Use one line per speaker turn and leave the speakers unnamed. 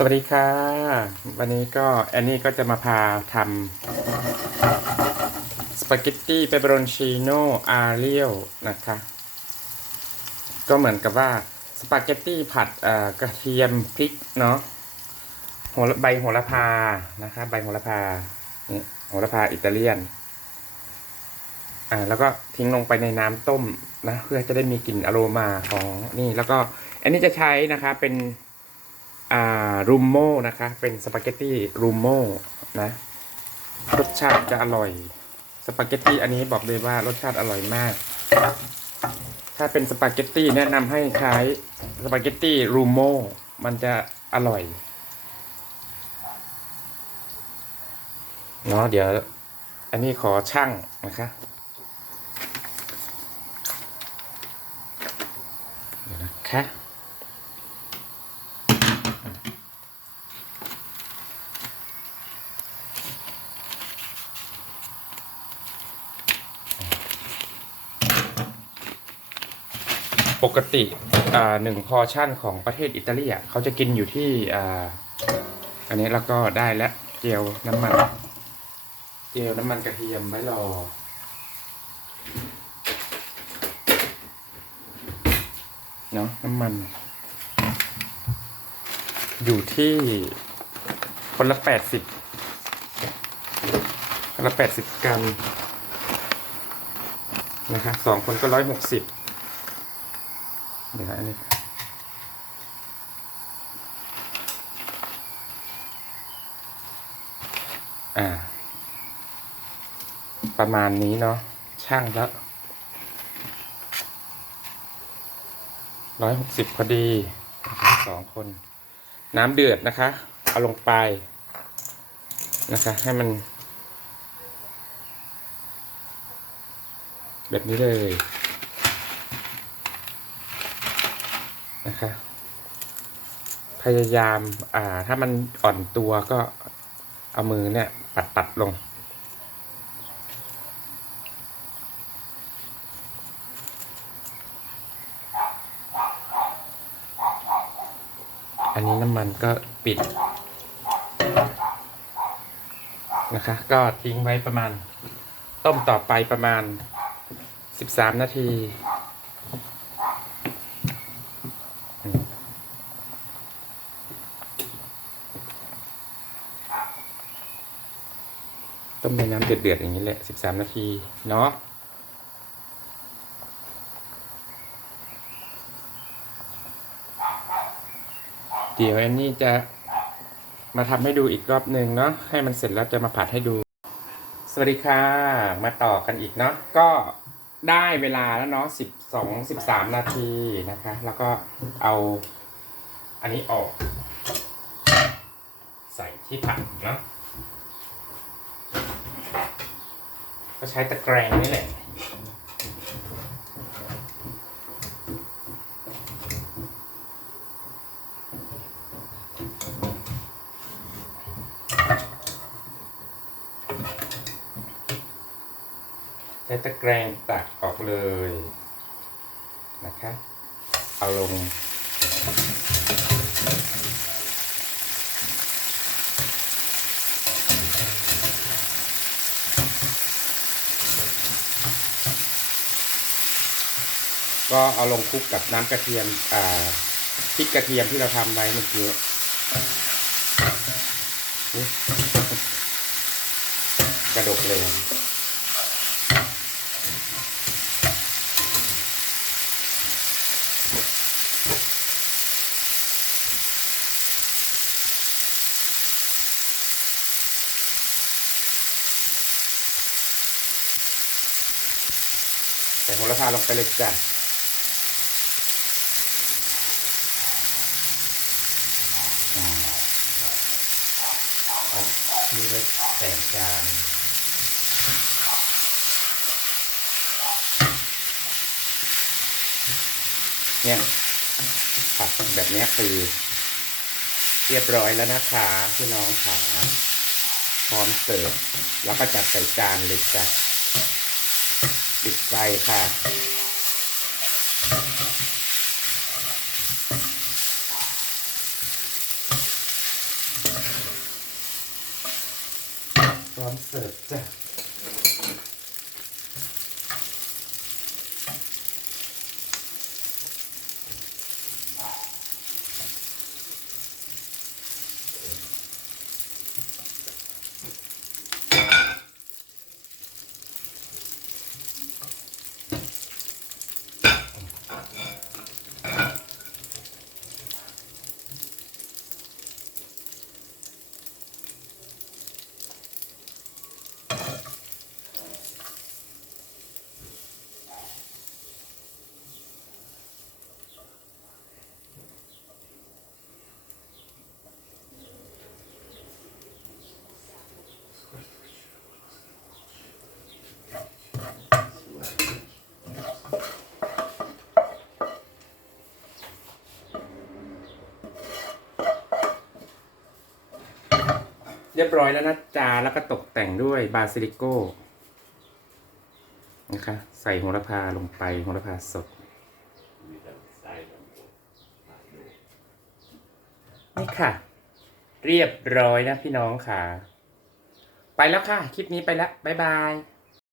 สวัสดีค่ะ วันนี้ก็แอนนี่ก็จะมาพาทำสปาเกตตี้เปเปอโรนชิโนอาเรียลนะคะ ก็เหมือนกับว่าสปาเกตตี้ผัดกระเทียมพริกเนาะโหระใบโหระพานะคะใบโหระพานี่โหระพาอิตาเลียนอ่าแล้วก็ทิ้งลงไปในน้ำต้มนะเพื่อจะได้มีกลิ่นอโรมาของนี่แล้วก็อันนี้จะใช้นะคะเป็น อ่ารูมโม่นะคะ เป็นสปาเกตตี้รูมโม่นะรสชาติจะอร่อยสปาเกตตี้อันนี้บอกเลยว่ารสชาติอร่อยมาก ถ้าเป็นสปาเกตตี้แนะนำให้ใช้สปาเกตตี้รูมโม่มันจะอร่อยเนาะเดี๋ยว อันนี้ขอช่างนะคะเดี๋ยวนะคะ ปกติหนึ่งพอชั่นของประเทศอิตาลีอะเขาจะกินอยู่ที่ออันนี้แล้วก็ได้แล้วเจียน้ำมัน เจียน้ำมันกระเทียมไว้รอเนาะน้ำมัน อยู่ที่คนละแปดสิบคนละแปดสิบกรัมนะคะสองคนก็ร้อยหกสิบ เดี๋ยวอันนี้อ่า ประมาณนี้เนาะช่างแล้วร้อยหกสิบพอดีสองคน น้ำเดือดนะคะ เอาลงไปนะคะ ให้มัน แบบนี้เลย นะคะ พยายาม อ่า ถ้ามันอ่อนตัวก็เอามือเนี่ย ปัดปัดลง อันนี้น้ำมันก็ปิด นะคะ ก็ทิ้งไว้ประมาณ ต้มต่อไปประมาณ 13 นาที ต้มในน้ำเดือดๆอย่างนี้แหละ13นาทีเนาะเดี๋ยวแอนนี้จะมาทำให้ดูอีกรอบหนึ่งเนาะให้มันเสร็จแล้วจะมาผัดให้ดู สวัสดีค่ะ มาต่อกันอีกเนาะก็ได้เวลาแล้วเนาะ12 13นาทีนะคะ แล้วก็เอาอันนี้ออก ใส่ที่ผัดเนาะ ก็ใช้ตะแกรงนี่แหละใช้ตะแกรงตักออกเลยนะคะ เอาลง ก็เอาลงคลุกกับน้ำกระเทียมอ่าพริกกระเทียมที่เราทำไว้เมื่อกี้อุ๊ยกระดกเลยใส่โหระพาลงไปเลยจ้ะอ่าเอานี่ ไว้แต่งจานเนี่ยผัดแบบนี้คือ เรียบร้อยแล้วนะคะพี่น้องขาพร้อมเสิร์ฟแล้วก็จัดใส่จานเลยจ้ะปิดไฟค่ะ ร้อม เรียบร้อยแล้วนะจ๊ะแล้วก็ตกแต่งด้วยบาซิลิโก้นะคะ ใส่โหระพาลงไปโหระพาสดนี่ค่ะ เรียบร้อยนะพี่น้องค่ะ ไปแล้วค่ะ คลิปนี้ไปแล้ว บ๊ายบาย